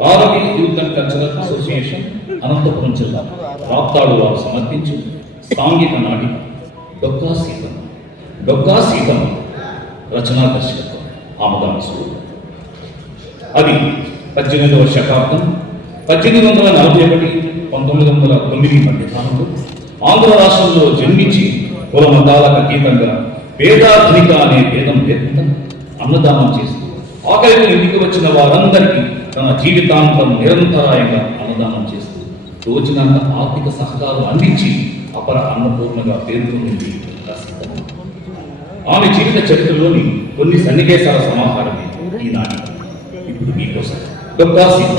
Bharati youth and cultural association Anantapur జిల్లా రాప్తాడు వారు సమర్పించి సాంఘిక నాటి డొక్కా సీతం రచనా దర్శకత్వం ఆమదాన స్వరూపం. అది 18వ శతాబ్దం 1841-1909 మధ్య కాలంలో ఆంధ్ర రాష్ట్రంలో జన్మించి కుల మతాలకు అతీతంగా పేదాధనిక అనే భేదం లేకుండా అన్నదానం చేస్తూ ఆకలితో ఇంటికి వచ్చిన వారందరికీ తన జీవితాంతం నిరంతరాయంగా అన్నదానం చేస్తూ రోజునంత ఆర్థిక సహకారం అందించి అపర అన్నపూర్ణగా పేర్కొంది. ఆమె జీవిత చరిత్రలోని కొన్ని సన్నివేశాల సమాహారమే ఈనాటి. ఇప్పుడు మీకోసం డొక్కా సీతం.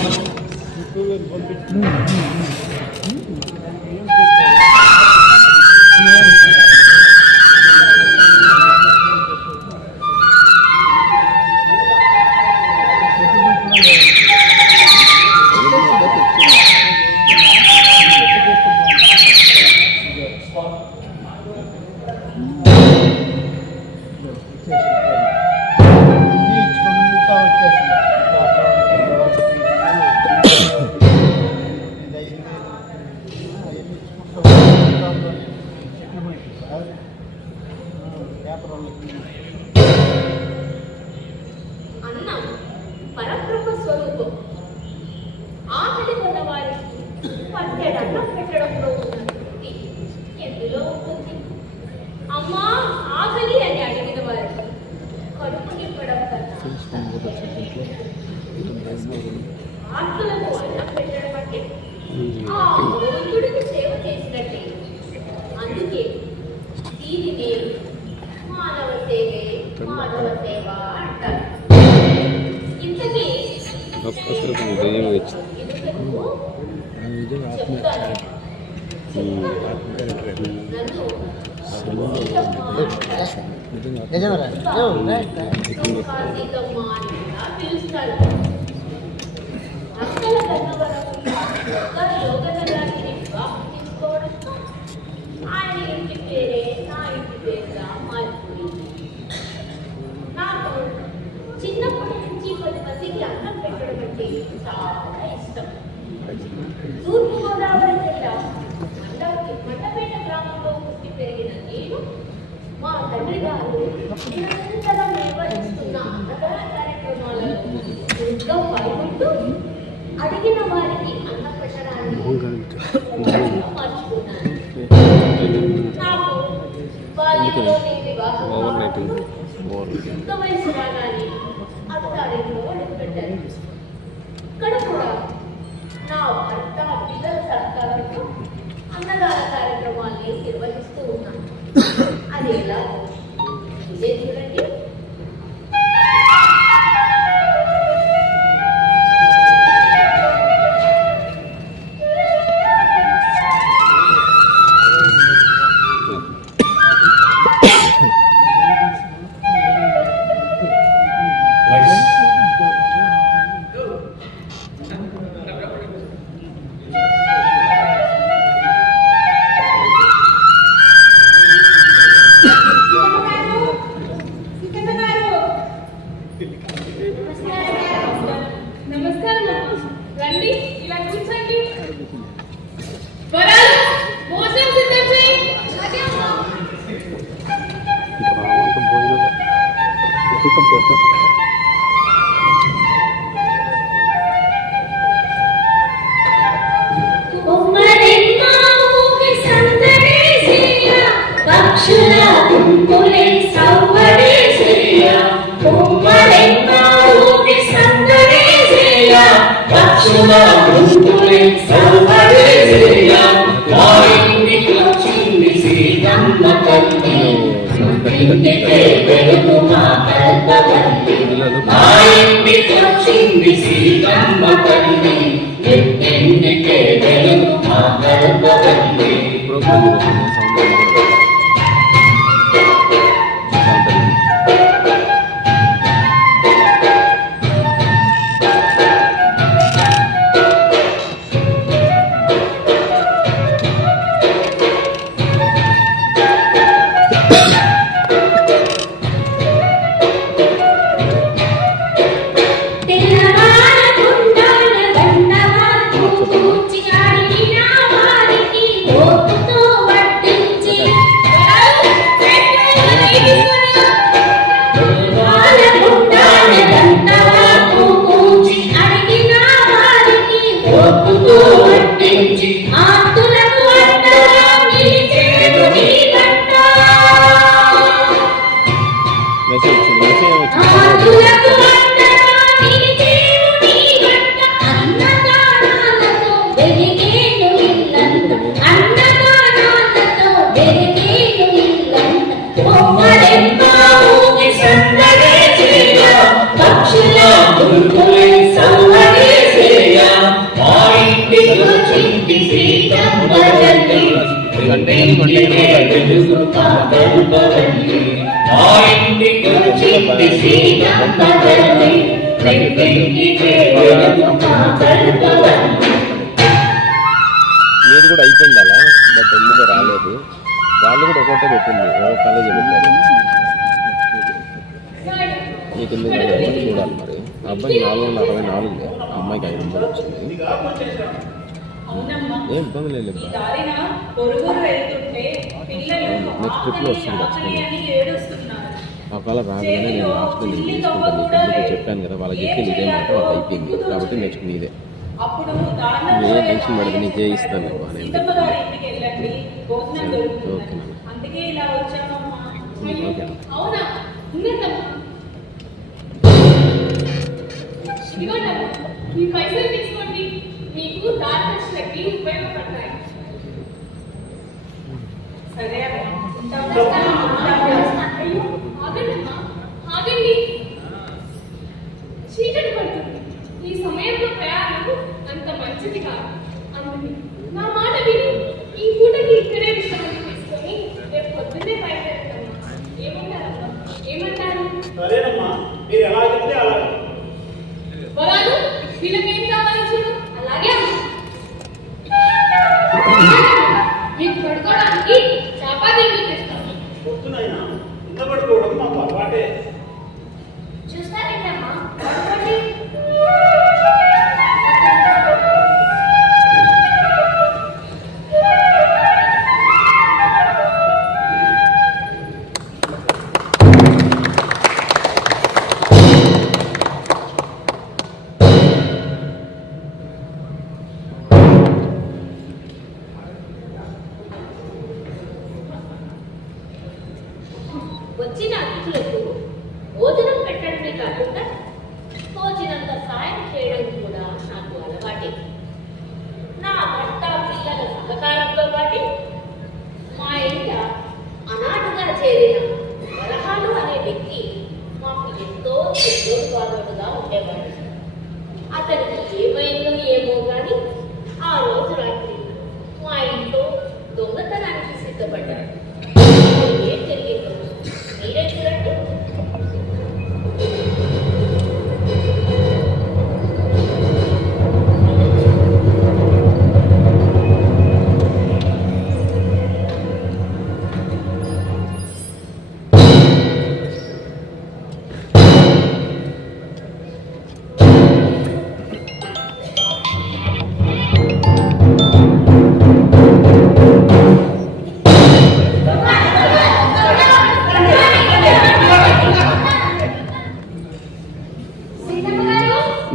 అన్నం పరబ్రహ్మ స్వరూపం. ఆకలి ఉన్న వారికి పట్టెడు అన్నం పెట్టడంలో ఉన్నటువంటి ఎందులో ఉంటుంది? అమ్మా ఆకలి అని అడిగిన వారికి కడుపు నింపడం కన్నా ఆత్మలకు అన్నం పెట్టడం అంటే ఆ భగవంతుడికి సేవ చేసినట్టే. అందుకే దీనిని మానవ సేవ అంటారు. ఇంతకీ పిలుస్తారు. అక్కల యోగనరాన్ని వివాహం తీసుకోవడంతో ఆయన ఇంటి పేరే నా ఇంటి పేరుగా మారిపోయింది. నాకు చిన్నప్పటి నుంచి 10 మందికి అన్నం పెట్టడం అంటే చాలా ఇష్టం. తూర్పుగోదావరి జిల్లా మండపేట గ్రామంలో పుట్టి పెరిగిన నేను మా తండ్రి గారు నిరంతరం నిర్వహిస్తున్న అన్నదాన కార్యక్రమాలను చురుగ్గా పాల్గొంటూ అడిగిన వారికి అన్నం పెట్టడాన్ని మార్చుకున్నాను. నాకు బాల్యంలోనే వివాహం యుక్త వయసు రాగానే అత్తారింట్లో అడుగుపెట్టారు. ఇక్కడ కూడా నా భర్త పిల్లల సహకారంతో అన్నదాన కార్యక్రమాన్ని నిర్వహిస్తూ ఉన్నాను. అది ఎలా ఇదే చూడండి. నమస్కారం. రండి, ఇలా కూర్చోండి. భోజనం సిద్ధం చేయి. తెల్లవారకుండానే పెంకికే వెలుగుతా కల్పవల్లి మా ఇంటికొచ్చింది సీతమ్మ తల్లి పెంకికే వెలుగుతా కల్పవల్లి. మీది కూడా అయిపోయింది అలా, బట్ ఎందుకు రాలేదు. వాళ్ళు కూడా ఒకటే పెట్టింది, ఒక కాలేజీ పెట్టారు. మీకు ఎందుకు రాలేదు చూడాలి మరి. ఆ అబ్బాయికి 464, ఆ అమ్మాయికి 500 వచ్చింది. ఏం ఇబ్బంది లేదు. నెక్స్ట్ ట్రిప్లో వస్తుంది ఖచ్చితంగా. ఒకవేళ రాగానే నేను హాస్టల్ తీసుకుంటాను. ఎందుకు చెప్పాను కదా, వాళ్ళకి చెప్పింది ఇదే మాట, వాళ్ళకి అయిపోయింది. కాబట్టి నెక్స్ట్ నీదే. ఏ టెన్షన్ పడదు, నీకు ఏ ఇస్తాను. ఓకే ఈ పైసలు తీసుకోండి, మీకు దారి ఉపయోగపడతాయి. సరే ఆగండి, చీకటి పడుతుంది. ఈ సమయంలో ప్రయాణం అంత మంచిది కాదు. అందుకే నా మాట విని ఈ పూటకి ఇక్కడే విశ్రాంతి తీసుకొని రేపు పొద్దున్నే బయలుదేరుతామా. ఏమంటారు? సరేనమ్మా, మీరు ఎలా చెప్తే అలా. వరాలు వీళ్ళకేం కావాలి చూడు. అలాగే మీకు పడుకోవడానికి చపాతీలు తెస్తాను. వస్తున్నాయినా కింద పడుకోవడం మాకు అలవాటే. చూస్తారేంటమ్మా, పడుకోండి. వచ్చిన అతిథులకు భోజనం పెట్టడమే కాకుండా తోచినంత సాయం చేయడం కూడా నాకు అలవాటే. నా భర్త పిల్లల సహకారంతో పాటు మా ఇంట అనాథగా చేరిన వరహాలు అనే వ్యక్తి మాకు ఎంతో చెడ్డోడుగా ఉండేవాడు. అతనికి ఏమైందో ఏమో కానీ ఆ రోజు రాత్రి మా ఇంట్లో దొంగతనానికి సిద్ధపడ్డాడు. ఏం జరిగిందో మీరే చూడండి.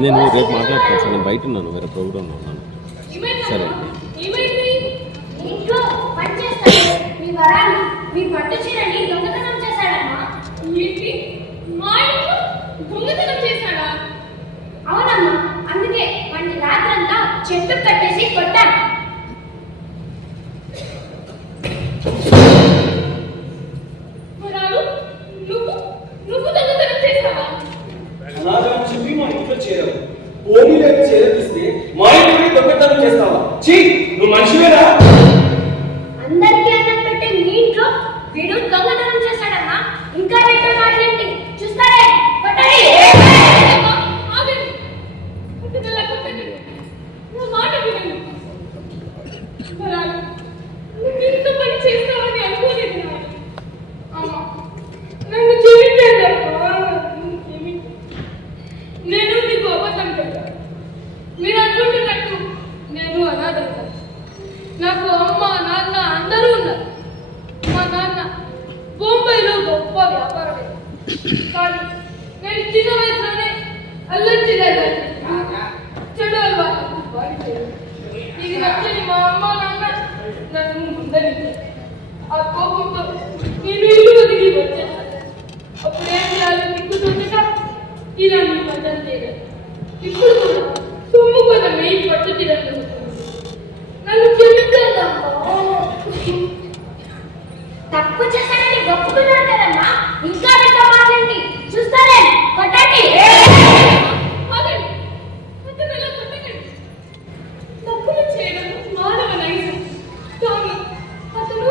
నేను రేపు మాట్లాడతాను సార్. నేను బయట ఉన్నాను, వేరే ప్రోగ్రామ్లో ఉన్నాను. సరే ఇంట్లో పనిచేస్తాడు మీ వరాలు మీ పట్టు చీరని దొంగతనం చేశాడమ్మా. ఏంటి? మా ఇంట్లో దొంగతనం చేశాడా? అవునమ్మా, అందుకే వాడిని రాత్రంతా చెట్టు కట్టేసి కొట్టాను. వరాలు నువ్వు దొంగతనం చేశావా? అనాథని చెప్పి మా ఇంట్లో చేరావు. ఓని లేక చేరపిస్తే మా ఇంట్లో దొంగతనం చేస్తావా? చీ, నువ్వు మనిషివేనా? అందరికీ అన్నం పెట్టే మీ ఇంట్లో వీడు దొంగతనం చేశాడమ్మా. ఇంకా వీడితో మాట్లాడి చూస్తారే కొట్టండి. ఆగండి, కొట్టగల కొట్టండి, నా మాట వినండి. వరాలు నువ్వు ఇంత పని చేస్తావని అనుకోలేదు. అమ్మా నన్ను క్షమించండమ్మా. నేను మీకు అబద్ధం చెప్పాను. మీరు అనుకుంటున్నట్టు నేను అనాథంగా. నాకు అమ్మ నాన్న అందరూ ఉన్నారు. మా నాన్న బొంబాయిలో గొప్ప వ్యాపారవేత్త. కానీ నేను చిన్న వయసులోనే అల్లరి చిల్లరగా చెడు అలవాటు బాధించాను. ఇది నచ్చని మా అమ్మ నాన్న నన్ను ముందరించారు. ఆ కోపంతో నేను ఇల్లు వదిలి వచ్చేసాను. అప్పుడు ఏం చేయాలో దిక్కుతుండగా ఇలా మీ పద్ధతి చేయలేదు. ఇప్పుడు కూడా సొమ్ము కోసం ఏ పట్టు తీరదు. నన్ను క్షమించద్దమ్మా. తప్పు చేశాడని ఒప్పుకున్నాడు కదమ్మా. ఇంకా వీడితో మాట్లాడి చూస్తారే కొట్టండి. ఆగండి, అతను అలా కొట్టకండి. తప్పులు చేయడం మానవ నైజం. కానీ అతను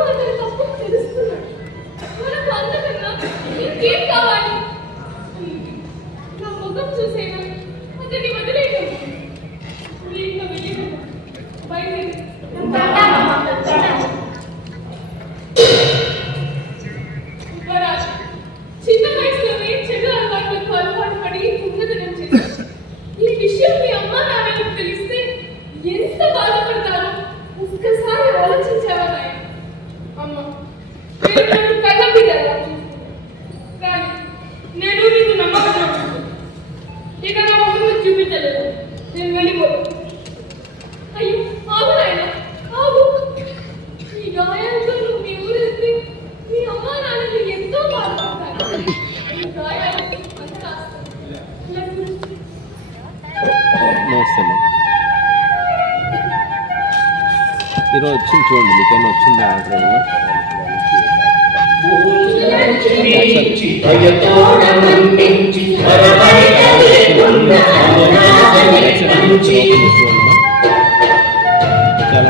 ఈరోజు వచ్చింది చూడండి, మీకేమైనా వచ్చిందా ఆర్డర్ ఏమన్నా? చాలా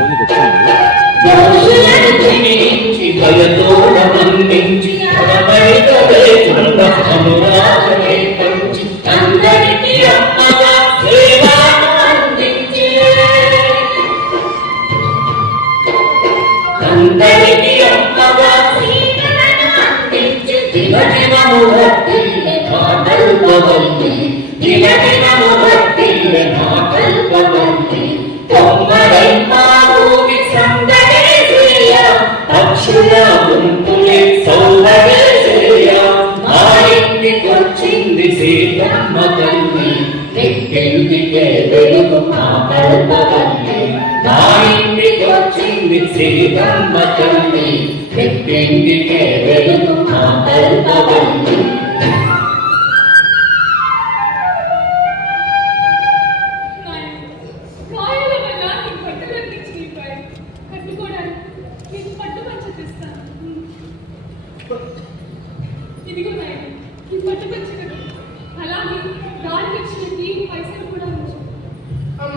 మందికి వచ్చింది సీతమ్మ తల్లి ఇంటికే వెలుగు మా కల్పవల్లి. నా ఇంటికి వచ్చింది సీతమ్మ తల్లి ఇంటికే వెలుగు మా కల్పవల్లి. రాయల వల్ల నీ బట్టలన్నీ చిరిగిపోయాయి. కట్టుకోవడానికి నీకు పట్టు పంచ తెస్తాను. ఇదిగో నాయన, ఈ పట్టు పంచ కట్టు. అలాగే దానికి వచ్చిన 3 పైసలు కూడా ఉంచు. అమ్మ